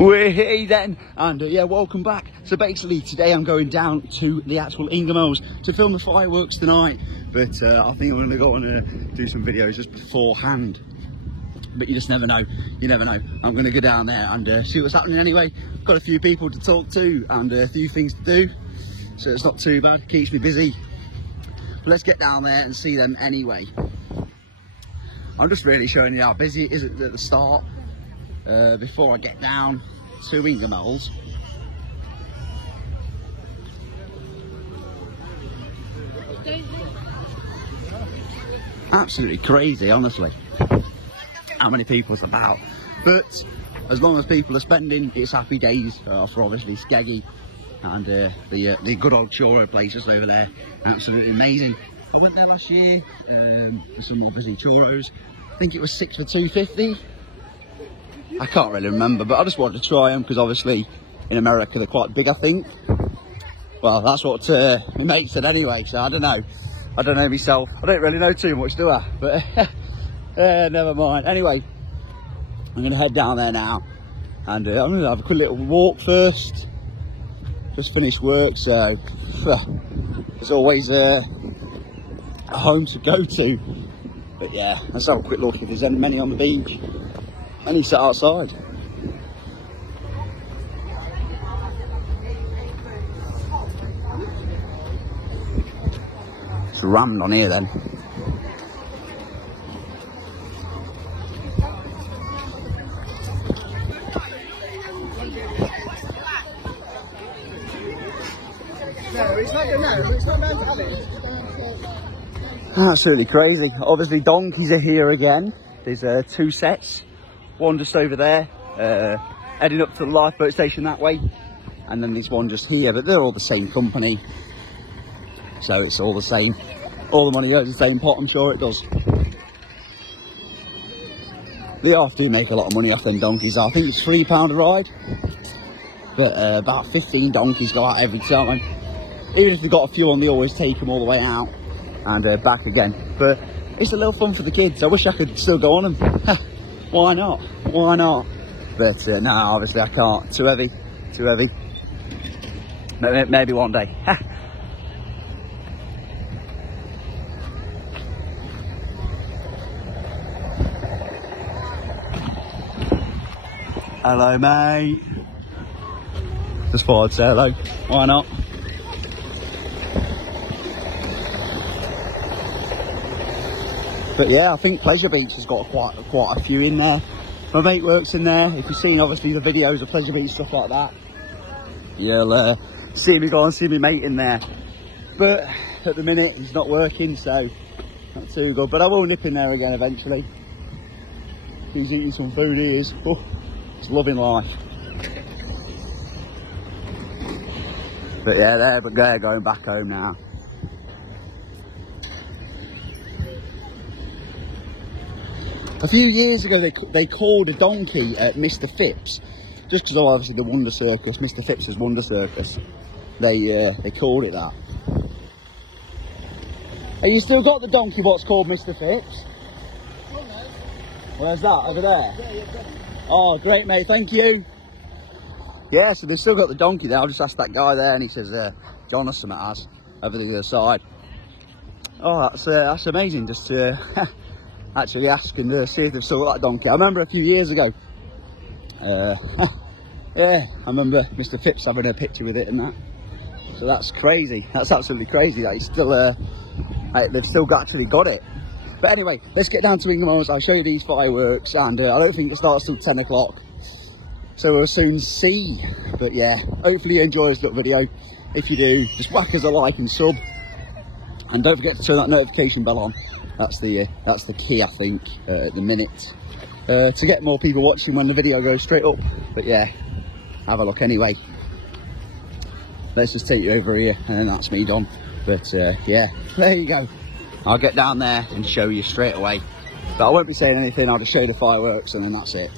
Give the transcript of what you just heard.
We're here then, and yeah, welcome back. So basically today I'm going down to the actual Ingoldmells to film the fireworks tonight, but I think I'm going to go and do some videos just beforehand. But you just never know, you never know. I'm going to go down there and see what's happening anyway. Got a few people to talk to and a few things to do, so it's not too bad, keeps me busy. But let's get down there and see them anyway. I'm just really showing you how busy it is at the start. Before I get down to Ingoldmells. Absolutely crazy, honestly, how many people's about. But as long as people are spending, it's happy days for obviously Skeggy and the good old churro places over there. Absolutely amazing. I went there last year for some obviously churros. I think it was 6 for $2.50. I can't really remember, but I just wanted to try them because obviously in America they're quite big, I think. Well, that's what my mate said anyway, so I don't know. I don't know myself. I don't really know too much, do I? But never mind. Anyway, I'm going to head down there now and I'm going to have a quick little walk first. Just finished work, so there's always a home to go to. But yeah, let's have a quick look if there's many on the beach. And he sat outside. It's rammed on here then. Absolutely crazy. Obviously donkeys are here again. There's 2 sets. One just over there, heading up to the lifeboat station that way, and then there's one just here, but they're all the same company, so it's all the same. All the money goes in the same pot, I'm sure it does. They do make a lot of money off them donkeys. I think it's £3 a ride, but about 15 donkeys go out every time. Even if they've got a few on, they always take them all the way out and back again. But it's a little fun for the kids. I wish I could still go on them. Why not? Why not? But no, obviously I can't. Too heavy. Too heavy. Maybe one day. Hello, mate. Just thought I'd say hello. Why not? But yeah, I think Pleasure Beach has got quite a few in there. My mate works in there. If you've seen obviously the videos of Pleasure Beach, stuff like that, you'll see me go and see my mate in there. But at the minute he's not working, so not too good. But I will nip in there again eventually. He's eating some food, he is. Oh, he's loving life. But yeah, they're going back home now. A few years ago, they called a donkey Mr. Phipps, just because obviously the Wonder Circus, Mr. Phipps's Wonder Circus. They called it that. Have you still got the donkey what's called Mr. Phipps? Oh, no. Where's that? Over there? Oh, great, mate. Thank you. Yeah, so they've still got the donkey there. I just asked that guy there, and he says John or something has over the other side. Oh, that's amazing. Just to actually ask and see if they've still got that donkey. I remember a few years ago. Yeah, I remember Mr. Phipps having a picture with it and that. So that's crazy. That's absolutely crazy that he's still they've still actually got it. But anyway, let's get down to Ingoldmells. I'll show you these fireworks, and I don't think it starts till 10 o'clock. So we'll soon see. But yeah, hopefully you enjoy this little video. If you do, just whack us a like and sub. And don't forget to turn that notification bell on. That's the key, I think, at the minute. To get more people watching when the video goes straight up. But yeah, have a look anyway. Let's just take you over here, and then that's me done. But yeah, there you go. I'll get down there and show you straight away. But I won't be saying anything, I'll just show you the fireworks and then that's it.